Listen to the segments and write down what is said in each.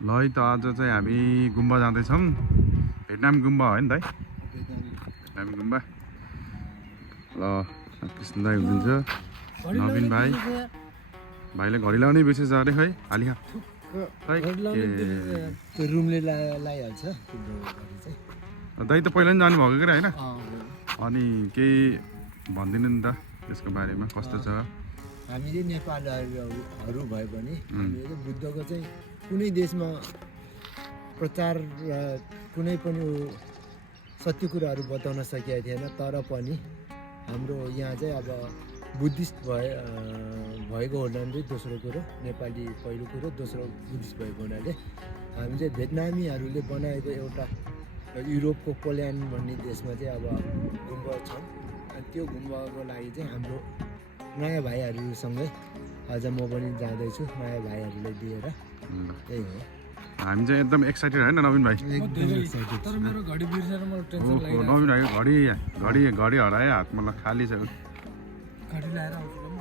ल है त आज चाहिँ हामी गुम्बा जाँदैछौँ। भेटनाम गुम्बा हो नि त है, भेटनाम गुम्बा। ल कृष्ण दाई हुनुहुन्छ, नवीन भाइ, भाइले घडी लाउने बिर्सेछ अरे खै हालिखा रुमले लाइहाल्छ दाइ त पहिला नि जानुभएको के होइन। अनि केही भनिदिनु नि त त्यसको बारेमा कस्तो छ। हामी चाहिँ नेपालहरू भए पनि हामीले चाहिँ बुद्धको चाहिँ कुनै देशमा प्रचार कुनै पनि सत्य कुराहरू बताउन सकेका थिएन। तर पनि हाम्रो यहाँ चाहिँ अब बुद्धिस्ट भएको हुनाले दोस्रो कुरो नेपाली पहिलो कुरो, दोस्रो बुद्धिस्ट भएको हुनाले हामी चाहिँ भेटनामीहरूले बनाएको एउटा युरोपको पोल्यान्ड भन्ने देशमा चाहिँ अब गुम्बा छन्। अनि त्यो गुम्बाको लागि चाहिँ हाम्रो नयाँ भाइहरूसँगै आज म पनि जाँदैछु नयाँ भाइहरूलाई लिएर। त्यही हो, हामी चाहिँ एकदम एक्साइटेड होइन नवीन भाइ। तर मेरो घडी बिर्सेर मलाई टेन्सन लागिरहेको छ। नवीन भाइ घडी हरायो हातमा, ल खाली छ। घडी ल्याएर आउँछु ल म।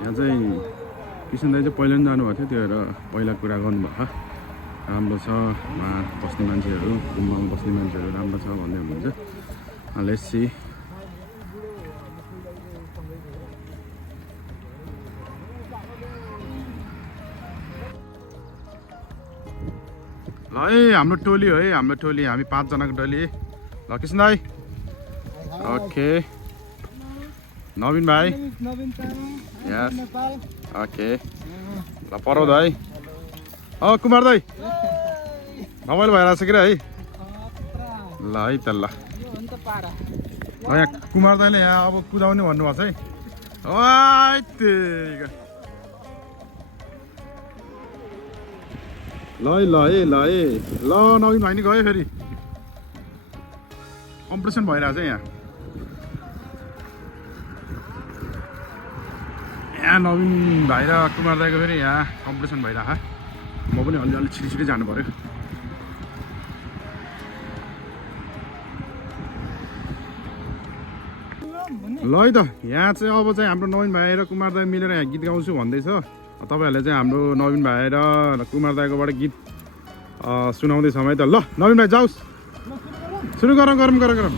यहाँ चाहिँ कृष्ण दाई चाहिँ पहिला पनि जानुभएको थियो, त्यो भएर पहिला कुरा गर्नुभएको। राम्रो छ उहाँ बस्ने मान्छेहरू, गुम्बामा बस्ने मान्छेहरू राम्रो छ भन्दै हुनुहुन्छ। Let's see. ल है हाम्रो टोली हो है, हाम्रो टोली, हामी 5 जनाको टोली। ल कृष्ण दाई, ओके नवीन भाइ, यस ओके। ल परौ दाई, कुमार दाई रमाइलो भइरहेको छ कि है। ल है त ल यहाँ कुमार दाईले यहाँ अब कुदाउने भन्नुभएको छ है। ल है ल है ल है ल नवीन भाइ नि गयो फेरि, कम्पिटिसन भइरहेको छ यहाँ। यहाँ नवीन भाइ र कुमार दाईको फेरि यहाँ कम्पिटिसन भइरहेको। म पनि अलि छिटो जानु पर्यो। ल है त यहाँ चाहिँ अब चाहिँ हाम्रो नवीन भाइ र कुमार दाई मिलेर यहाँ गीत गाउँछु भन्दैछ। तपाईँहरूले चाहिँ हाम्रो नवीन भाइ र कुमार दाईकोबाट गीत सुनाउँदैछ है त। ल नवीन भाइ जाओस्, सुरु गरौँ गरौँ गरौँ गरौँ।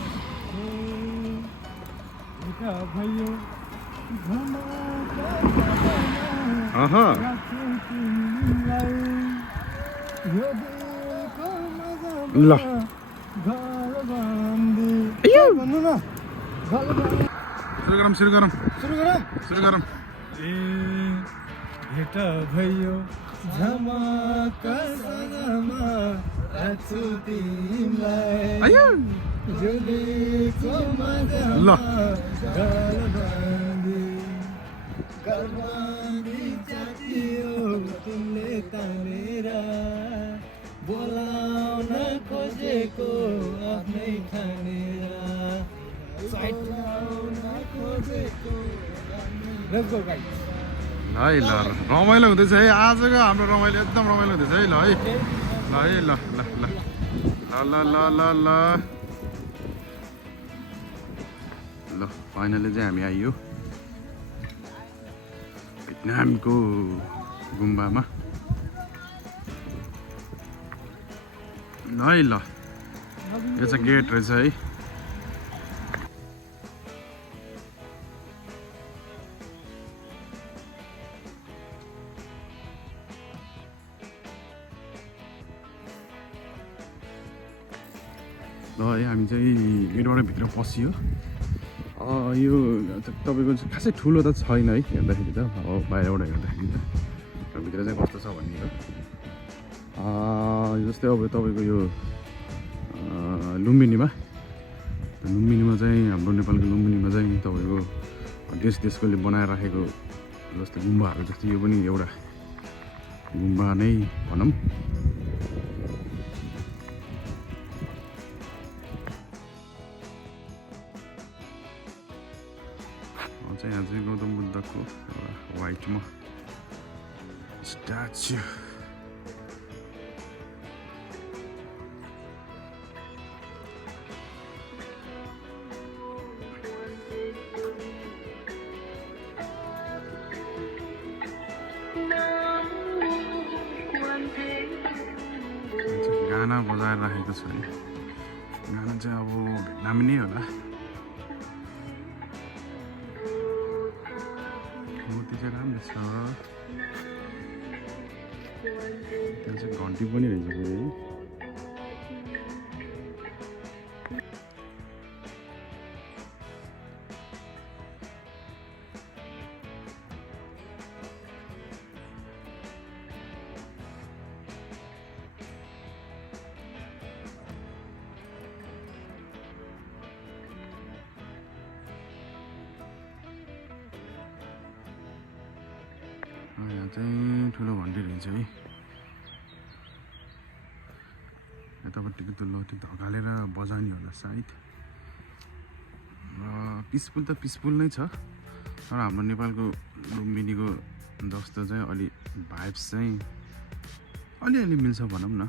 ल सुरु गरौँ। भेट भयो झमका सजमा राख्छु तिमीलाई जोडेको मजामा घरबारी जातियो तिमीले तानेर बोलाउन खोजेको आफ्नै ठानेर है ल रमाइलो हुँदैछ है आजको हाम्रो रमाइलो, एकदम रमाइलो हुँदैछ है। ल है ल है ल ल ल ल ल ल ल ल फाइनली चाहिँ हामी आइयो भेटनामको गुम्बामा। है ल यो चाहिँ गेट रहेछ है। ल है हामी चाहिँ गेटबाट भित्र पसियो। यो तपाईँको खासै ठुलो त छैन है हेर्दाखेरि त, अब बाहिरबाट हेर्दाखेरि त भित्र चाहिँ कस्तो छ भन्ने हो। जस्तै अब तपाईँको यो लुम्बिनीमा चाहिँ हाम्रो नेपालको लुम्बिनीमा चाहिँ तपाईँको देशले बनाएर राखेको जस्तै गुम्बाहरू जस्तै यो पनि एउटा गुम्बा नै भनौँ। यहाँ चाहिँ गौतम बुद्धको एउटा वाइटमा स्ट्याच्यु। गाना बजाएर राखेको छ है गाना चाहिँ अब भिetनामी नै होला मूर्ति चाहिँ राम्रो छ त्यहाँ चाहिँ घन्टी पनि रहेछ फेरि है यहाँ चाहिँ ठुलो घन्टी रहेछ है यतापट्टिको त्यो लटी धकालेर बजाउने होला सायद र पिसफुल त पिसफुल नै छ तर हाम्रो नेपालको लुम्बिनीको जस्तो चाहिँ अलि भाइब्स चाहिँ अलिअलि मिल्छ भनौँ न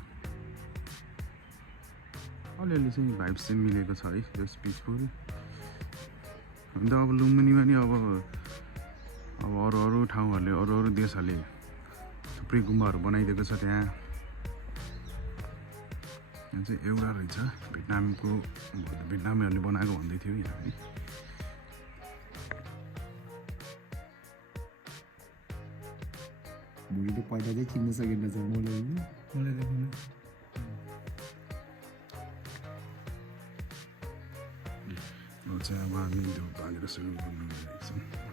अलिअलि चाहिँ भाइब्स चाहिँ मिलेको छ है त्यो पिसफुल अन्त अब लुम्बिनीमा नि अब अरू अरू ठाउँहरूले अरू देशहरूले थुप्रै गुम्बाहरू बनाइदिएको छ त्यहाँ चाहिँ एउटा रहेछ भियतनामीहरूले बनाएको भन्दै थियो यहाँ है भोलि त पहिला चाहिँ चिन्न सकेन छ मलाई देख्नु चाहिँ अब हामी त्यो बाँधेर सुरु गर्नु रहेछौँ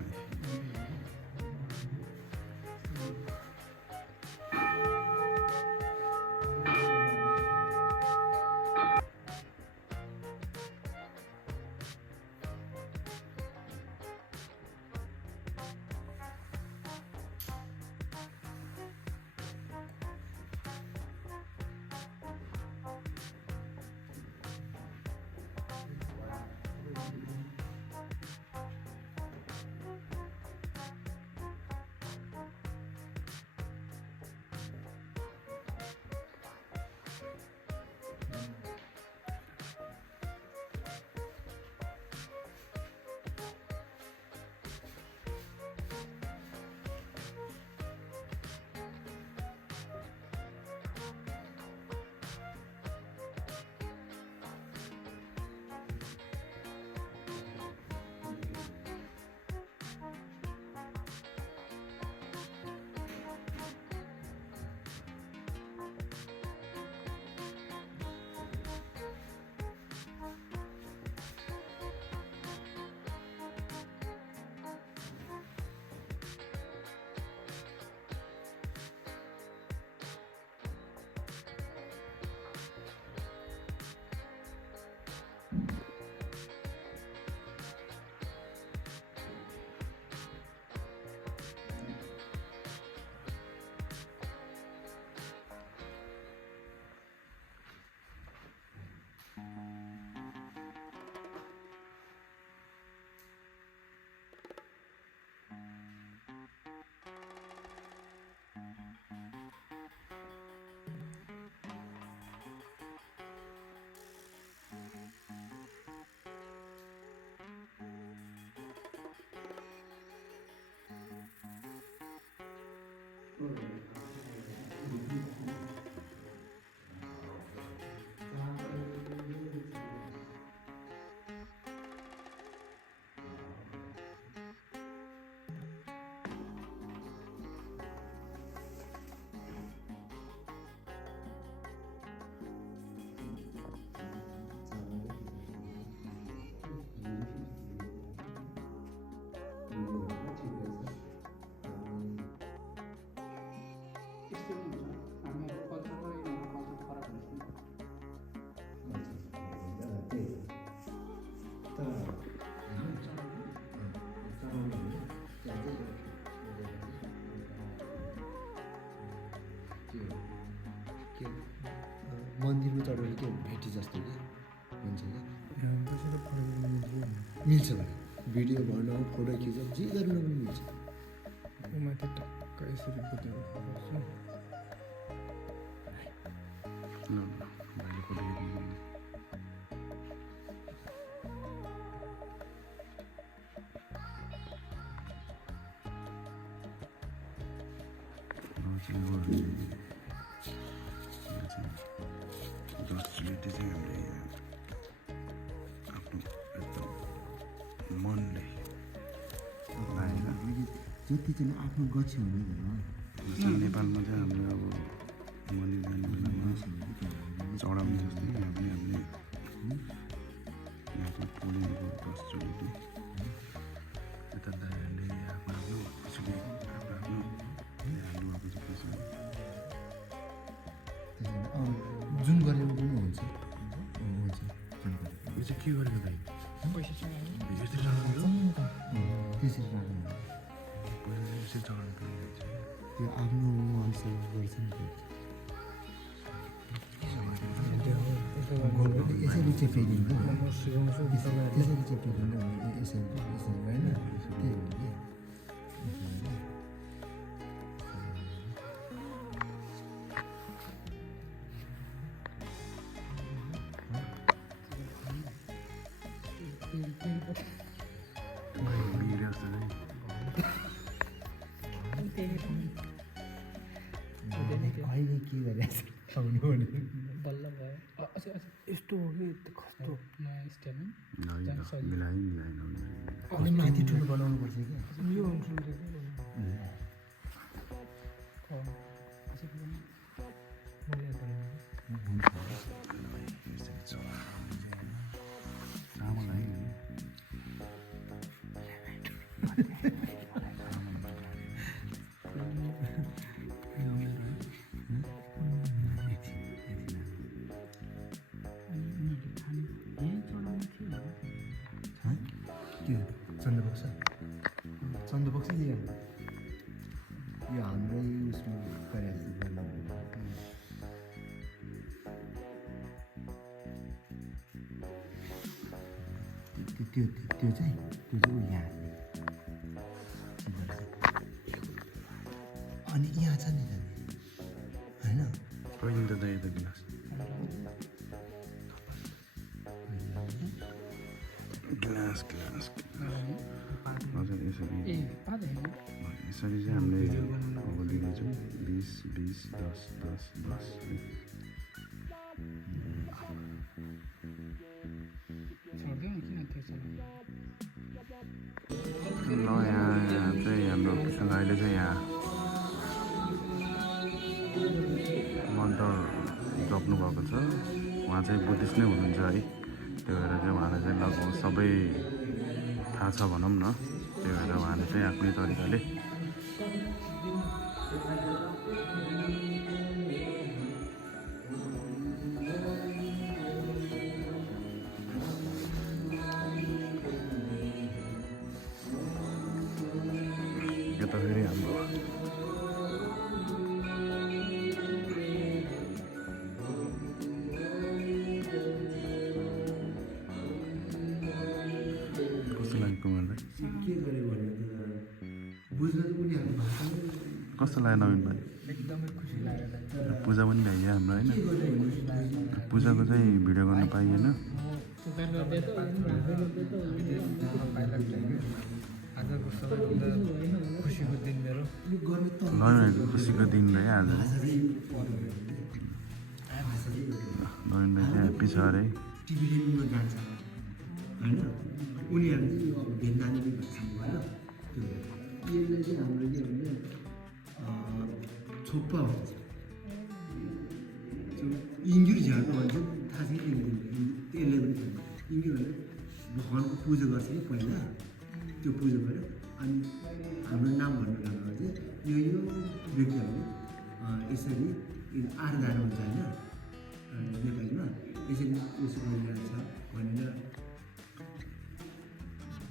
मन्दिरमा चढाउने के भेटी जस्तो कि हुन्छ क्या बसेर फोटो मिल्छ भने भिडियो भर्न फोटो खिच जे गर्न पनि मिल्छ माथि टक्क यसरी बुझेर भाइले फोटो खिच्नु जति चाहिँ आफ्नो गच्छ हुने जस्तो नेपालमा चाहिँ हामीले अब मन्दिर जाने बेलामा चढाउने जस्तो यहाँ पनि हामीले यहाँ चाहिँ पोलेको कस्टुलिटी यता दाइहरूले आफ्नो आफ्नो खुसीले आफ्नो आफ्नो हाल्नुभएको चाहिँ के छ जुन गरेको पनि हुन्छ हुन्छ यो चाहिँ के गरेको दाइ पैसा चढाउनु यसरी चढाउनु त्यसरी राख्नु पहिला चाहिँ यसरी चढाउनु पर्ने त्यो आफ्नो अनुसार गर्छ नि यसरी चेपिदिन्छ त्यसरी चेपिदिन्छ यसरी यसरी होइन त्यही हो कि अहिले के गरिरहेको छ आउनु भने बल्ल भयो अच्छा अच्छा यस्तो हो कि कस्तो नयाँ स्टाइलमा मिलाइन अनि माथि ठुलो बनाउनु पर्छ क्या यो हुन्छ त्यो चन्द्रबक्सा चन्द्रबक्सा यो हाम्रै उसमा गरेको त्यो चाहिँ यहाँ अनि यहाँ छ नि होइन कहिले त दाइ त गिलास ग्लास हजुर यसरी यसरी चाहिँ हामीले अब दिनेछौँ 20 20 10 10 10 ल यहाँ चाहिँ हाम्रो कृष्ण दाइले चाहिँ यहाँ मन्त्र जप्नु भएको छ उहाँ चाहिँ बुद्धिस्ट नै हुनुहुन्छ है त्यही भएर चाहिँ उहाँलाई चाहिँ लगभग सबै थाहा छ भनौँ न त्यही भएर उहाँले चाहिँ आफ्नै तरिकाले यता फेरि हाम्रो कस्तो लाग्यो कुमारलाई के गर्यो भने बुझ्न त उनीहरूको भाषा कस्तो लाग्यो नवीन भाइ एकदमै खुसी लाग्यो पूजा पनि भ्याइयो हाम्रो होइन पूजाको चाहिँ भिडियो गर्न पाइएन आजको सबैभन्दा खुसीको दिन मेरो यो गर्नु त नवीनको खुसीको दिन रह्यो आज नवीन भाइ चाहिँ ह्याप्पी छ अरे टिबिडियनमा जान्छ होइन उनीहरू चाहिँ यो अब भेन्दानी भाषा भयो त्यो यसलाई चाहिँ हाम्रो के भने छोप्पा भन्छ इङ्गिर झ्याएको भन्छ थाहा छैन त्यसले पनि इङ्गिर भने भगवान्को पूजा गर्छ कि पहिला त्यो पूजा गर्यो अनि हाम्रो नाम भन्नु लाग्दा चाहिँ यो व्यक्तिहरूले यसरी आरदान हुन्छ होइन नेपालीमा यसरी उसो गरिरहेको छ भनेर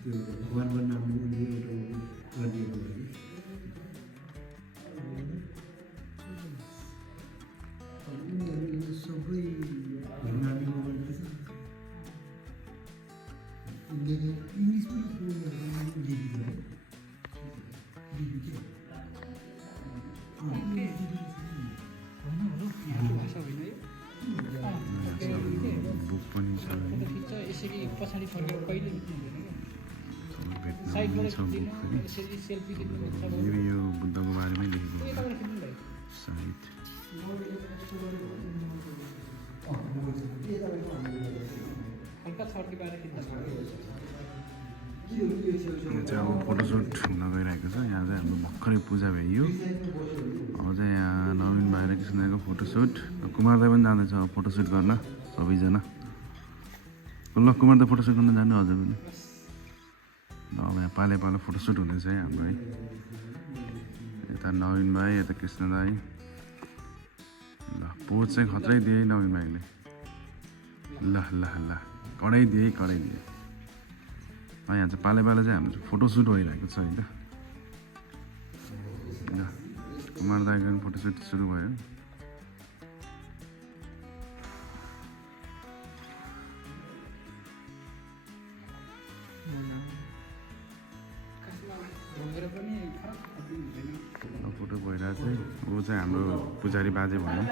त्यो भगवान्को नाम उनले एउटा गरिदिएको हो कि उनीहरूले सबै नानीमा गर्दैछ इङ्ग्लिस पनि लेखिदियो है भाषा होइन बुक पनि छ है यसरी पछाडि फर्केर कहिले भेट्न साइडबाट छ बुक पनि यसरी सेल्फी खिच्नु यो बुद्धको बारेमै लेखेको साहित्य हल्का छड्की पाएर खिच्दा यहाँ चाहिँ अब फोटोसुट हुन गइरहेको छ। यहाँ चाहिँ हाम्रो भर्खरै पूजा भइयो। अब चाहिँ यहाँ नवीन भाइ र कृष्ण दाइको फोटोसुट। कुमार दाइ पनि जाँदैछ अब फोटोसुट गर्न सबैजना। ल कुमार दाइ फोटोसुट गर्न जानु हजुर पनि। ल अब यहाँ पाले पालो फोटोसुट हुँदैछ है हाम्रो है। यता नवीन भाइ यता कृष्ण दाइ। ल पोज चाहिँ खत्रै दिए नवीन भाइले। ल ल ल कडै दिए कडै दिए। यहाँ चाहिँ पाले पाले चाहिँ हाम्रो फोटोसुट भइरहेको छ होइन। ल कुमार दाइको फोटोसुट सुरु भयो। फोटो भइरहेको चाहिँ ऊ चाहिँ हाम्रो पुजारी बाजे भनौँ।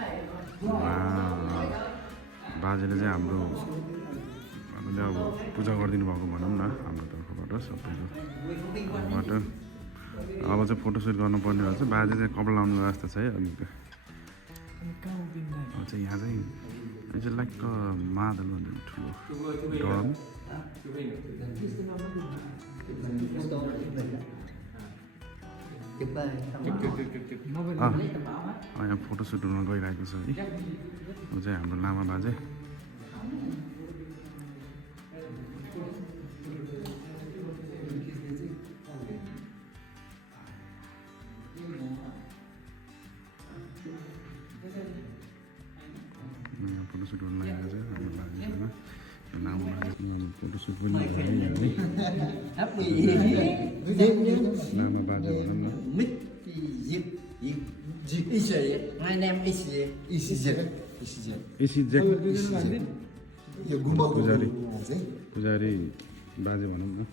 बाजेले चाहिँ हाम्रो अब पूजा गरिदिनु भएको भनौँ न हाम्रो तर्फबाट सबैकोबाट। अब चाहिँ फोटोसुट गर्नुपर्ने रहेछ। बाजे चाहिँ कपडा लाउनु जस्तो छ है अघि। अब चाहिँ यहाँ चाहिँ यो चाहिँ लाइक मादल भन्छ ठुलो ड्रम। यहाँ फोटोसुट हुन गइरहेको छ है। यो चाहिँ हाम्रो लामा बाजे। फोटोसुट गर्नु लागेको छ हाम्रो बाजेसँग। लामा बाजे फोटोसुट पनि भयो है। लामा बाजे भनौँ न। My name is Isijek. इसिजेक यो गुम्बाको पुजारी चाहिँ पुजारी बाजे भनौँ न।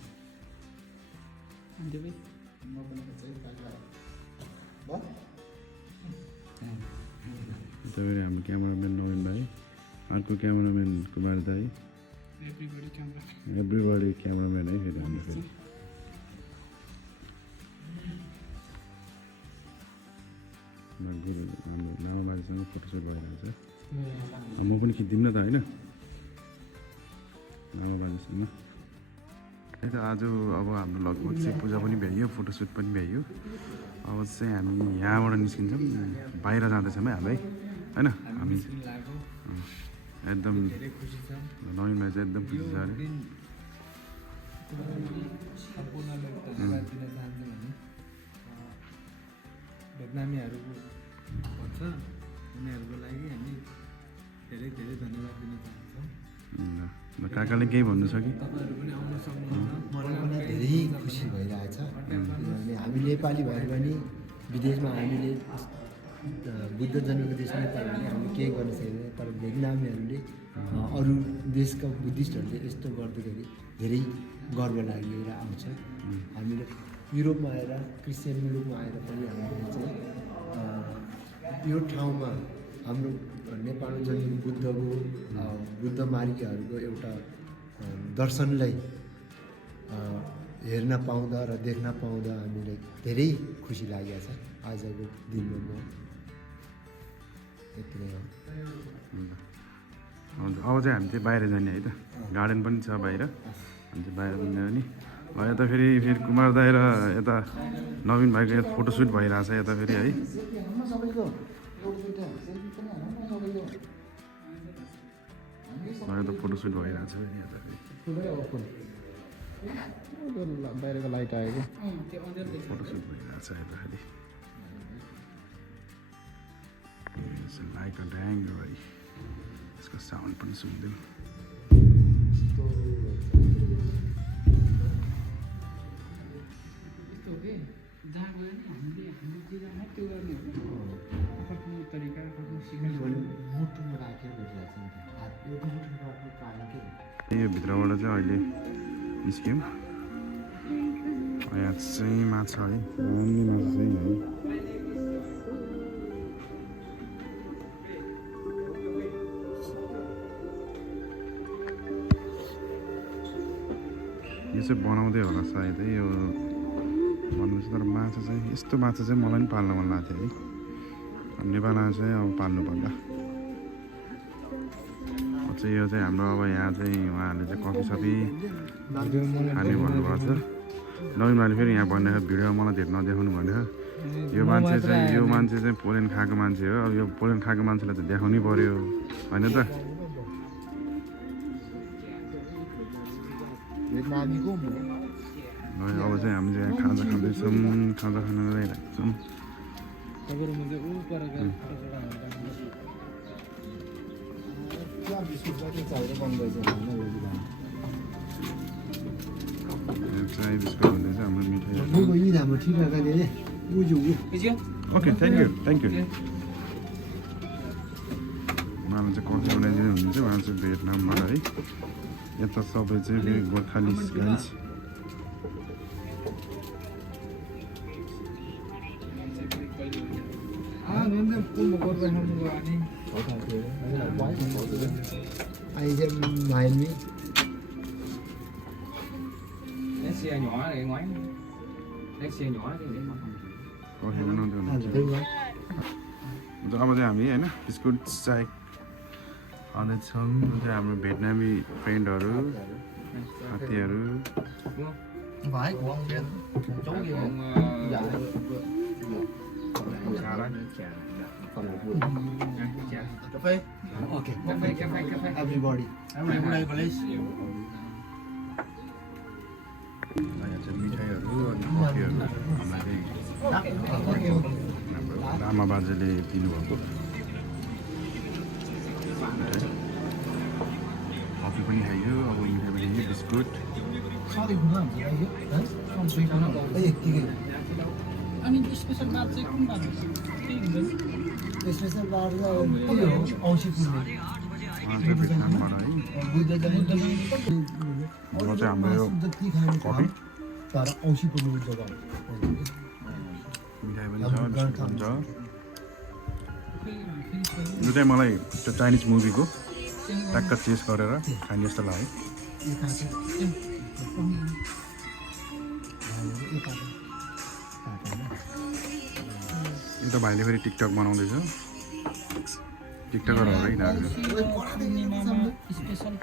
तपाईँ हाम्रो क्यामेराम्यान नवीन भाइ, अर्को क्यामेराम्यान कुमार दाई, एभ्रिबडी क्यामेराम्यान है फेरि हाम्रो फेरि। हाम्रो लामा बाजेसँग फोटोसुट भइरहेको छ। म पनि खिचिदिउँ न त होइन लामा बाजेसँग। है त आज अब हाम्रो लगभग चाहिँ पूजा पनि भ्याइयो फोटोसुट पनि भ्याइयो। अब चाहिँ हामी यहाँबाट निस्किन्छौँ बाहिर जाँदैछौँ है हामी होइन। हामी एकदम नवीन भाइ चाहिँ एकदम खुसी छ अरे। भेटनामीहरूको भन्छ उनीहरूको लागि हामी धेरै धेरै धन्यवाद दिन चाहन्छौँ। काकाले केही भन्नु छ कि? तपाईँहरू पनि आउन सक्नुहुन्छ। मलाई पनि धेरै खुसी भइरहेछ किनभने हामी नेपाली भएर पनि विदेशमा हामीले बुद्ध जन्मेको देश नेपाल भने हामीले केही गर्न सकेनौँ। तर भेटनामीहरूले अरू देशका बुद्धिस्टहरूले यस्तो गर्दाखेरि धेरै गर्व लागेर आउँछ। हामीले युरोपमा आएर क्रिस्चियन मुलुकमा आएर पनि हामीले चाहिँ यो ठाउँमा हाम्रो नेपालमा जन्मेको बुद्धको बुद्ध मार्गीहरूको एउटा दर्शनलाई हेर्न पाउँदा र देख्न पाउँदा हामीलाई धेरै खुसी लागेको छ आजको दिनमा। म यति नै हो। हुन्छ अब चाहिँ हामी चाहिँ बाहिर जाने है त। गार्डन पनि छ बाहिर। हामी चाहिँ बाहिर पनि जाने। यता फेरि कुमार दाइ र यता नवीन भाइको फोटोसुट भइरहेछ यता फेरि है। यता फोटोसुट भइरहेछ फेरि यता फेरि बाहिरको लाइट आएको फोटोसुट भइरहेछ यता फेरि। लाइट ड्याङ भाइ यसको साउन्ड पनि सुन्दैन। जहाँ गयो नि हामीले हाम्रो जे जाने त्यो गर्ने हो। आफ्नो तरिका आफ्नो सिकाइ मुटुमा राखेर गरिरहेको छ हात एउटा मुटुमा राख्नु कारण के यो भित्रबाट चाहिँ अहिले निस्क्यौँ। यहाँ चाहिँ माछा है दामी माछा चाहिँ है। यो चाहिँ बनाउँदै होला सायदै यो भन्नुहोस्। तर माछा चाहिँ यस्तो माछा चाहिँ मलाई पनि पाल्न मन लाग्थ्यो है। नेपालमा चाहिँ अब पाल्नु पर्दा चाहिँ यो चाहिँ हाम्रो अब यहाँ चाहिँ उहाँहरूले चाहिँ कफी सफी खाने भन्नुभएको छ। नवीन भाइले फेरि यहाँ भन्ने भिडियो मलाई धेरै नदेखाउनु भन्यो। यो मान्छे चाहिँ पोलेन्ड खाएको मान्छे हो। अब यो पोलेन्ड खाएको मान्छेलाई त देखाउनै पर्यो होइन त। अब चाहिँ हामी चाहिँ खाजा खाँदैछौँ, खाजा खान गइरहेको छौँ। चाय बिस्कुट हुँदैछ हाम्रो मिठाई। ओके थ्याङ्क यू उहाँले चाहिँ कफी बनाइदिनु हुनुहुन्छ। उहाँ चाहिँ भियतनामबाट है। यता सबै चाहिँ फेरि Gorkhali guys. Xe nhỏ này ngoái. Xe nhỏ thì để mà coffee बनाउँदै हुनुहुन्छ। अब चाहिँ हामी होइन बिस्कुट चाय खाँदैछौँ। यो चाहिँ हाम्रो भियतनामी फ्रेन्डहरू साथीहरू। Everybody. मिठाईहरू अनि कफीहरू हामीलाई चाहिँ हाम्रो आमा बाजेले दिनुभएको कफी पनि खाइयो। अब मिठाई पनि खाइयो, बिस्कुट। अनि स्पेसल बात चाहिँ कुन बात हो? केही हुँदैन। स्पेसल बार औँसी पुग्ने भियतनामबाट है। जो चाहिँ हाम्रो यो जति खानु कफी तर औँसी पुग्ने जग्गा मिठाई पनि छ, बिस्कुट पनि छ। यो चाहिँ मलाई त्यो चाइनिज मुभीको ट्याक्क चेस गरेर खाने जस्तो लाग्यो। यो त भाइले फेरि टिकटक बनाउँदैछ। टिकटकर हो है यिनीहरू। स्पेसल